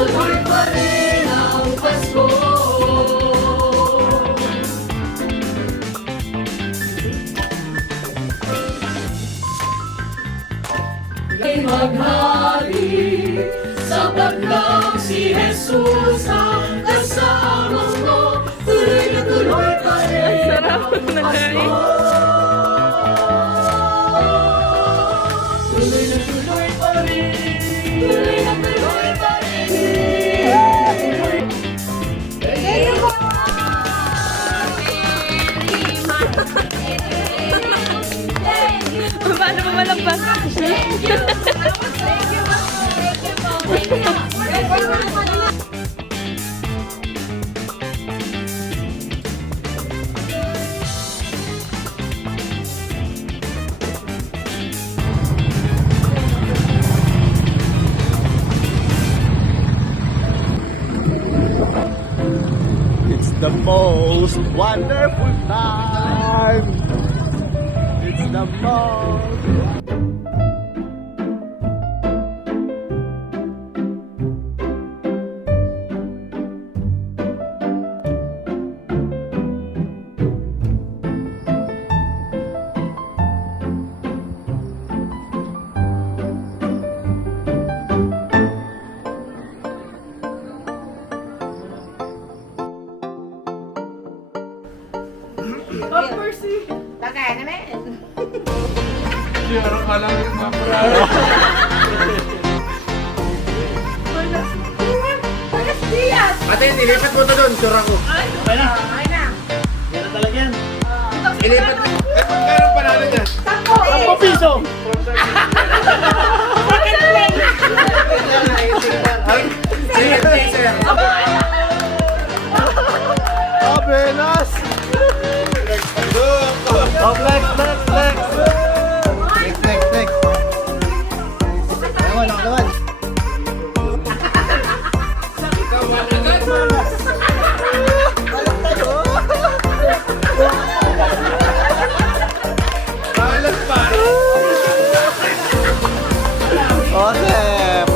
tuloy pa rin ang Pasko. Ay maghari sa bandang si Jesus ang kasama mo. Tuloy na tuloy pa rin ang Pasko. Tuloy na tuloy pa rin. Tuloy na tuloy pa rin. Paano ba malagpas? It's the most wonderful time. It's the most. Siyara ka lang yung mapura. Ate, nilipat mo to doon. Sura ko. Okay na. Yan na talaga yan. Ilipat mo. Eh, magkano panalo niya? 10 piso. Second placer. Oh, Benas! Oh, flex, flex, flex! Flex, flex, flex! Naman, naman! Balas pa! Osep!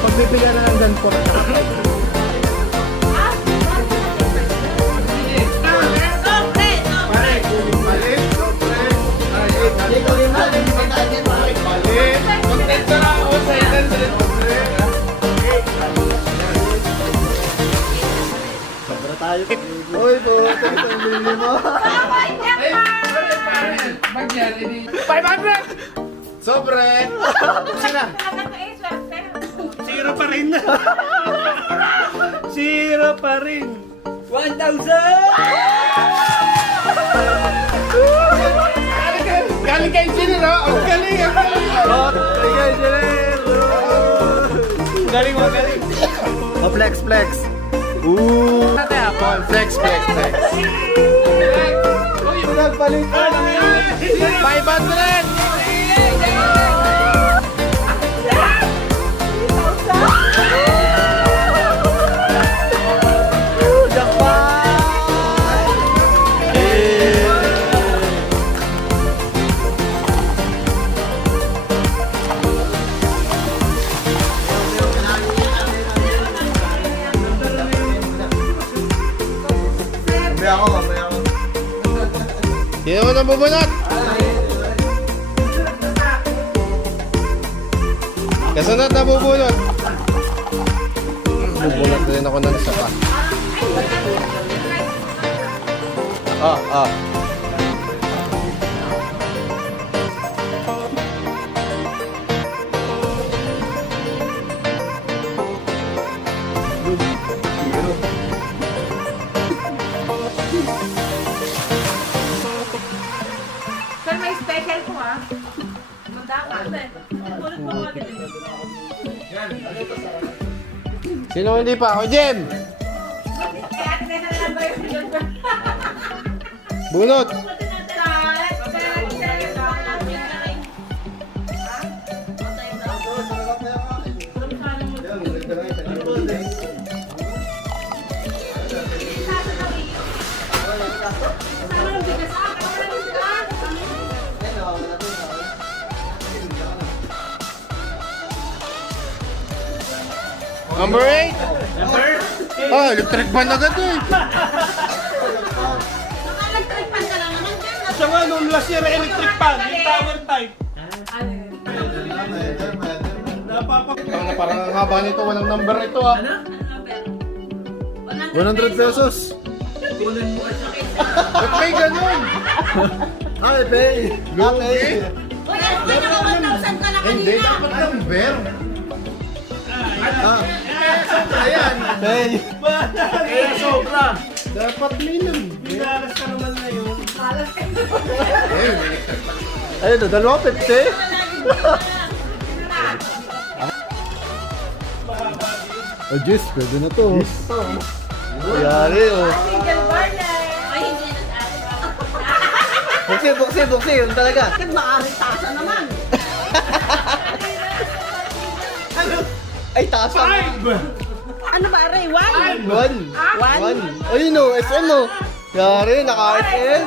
Pagbibigyan na lang dyan po. Sobra tayo. Uy, po. Ang bili mo. 500! Sobre! Sina? Zero pa rin. Zero pa rin. 1,000! Galing kay Engineer, ha? Ang galing, ang galing. Galing, galing mo, galing. Oh, flex, flex. Ooh. Flex, flex, flex. Nagpalitan. 500! Sino mo nang bubunot? Kasunod na bubunot. Bubunot na rin ako ng isa pa. Sino hindi pa? O, Jem! Bunot! Number 8! Ah, electric fan agad eh! Siya nga nung last year electric fan, yung tower type. Parang ang haba nito, walang number ito ah. 100 pesos. Ba't may ganun? Ay, pay! Lugi? Hindi, Hindi, dapat number. Ah, Ayan. pay! Kaya sobra. Dapat may number. Binalas ka naman na yun. Ayun, dalawa 50. Oh, Jis, pwede na to. Yari, oh. Buksi, yun talaga. Bakit maaritasan naman? Ay, taas ang... Ano ba, Ray? One? One. Ayun, oh, SM, oh. Yari, naka-SM.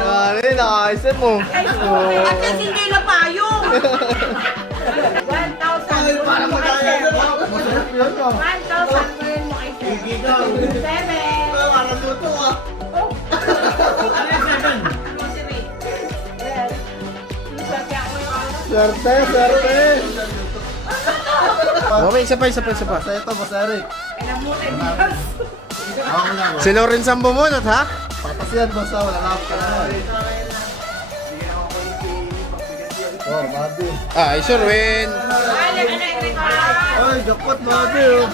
Yari, naka-SM, oh. At kasi hindi na payong. 1,000. Ay, parang magaya na ba? 1,000 mo yun mo kay Sir. 7. Parang luto, ah. Swerte. Okay, isa pa. Sa ito, Boss Eric. Si Lawrence ang bumunot ha? Patas yan, Boss, ah. Wala na ka na. Oh, Mabi. Ah, I sure win. Ay, dapat Mabi, oh.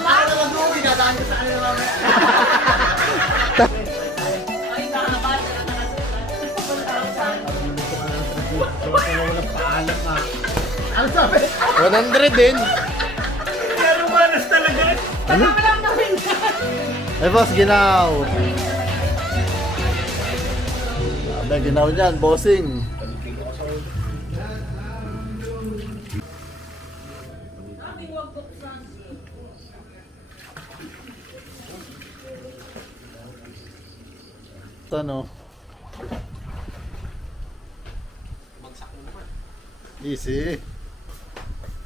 Ano sabi? 100 din. Pero malas talaga. Ay, Boss, ginaw. Sabi, ginaw niyan, bossing. Ito, no? Easy.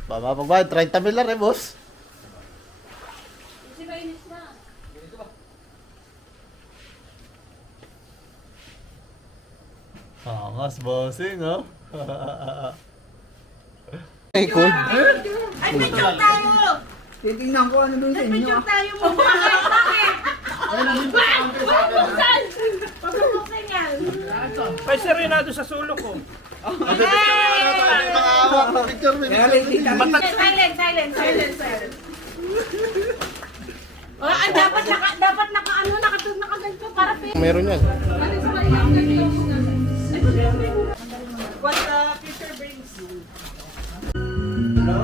Mapapagbayad, 30 mil lang eh, boss. Angas, bossing, oh. Ay, cool. Ay, picture tayo! Titingnan ko ano dun sa inyo. Picture tayo mo. Bakit? Pagbubukan! Pagbubukan yan. Ay, serenado sa sulok ko. Picture, Silent. Oh, dapat nakaganto para Meron yan. what the future brings. Hello?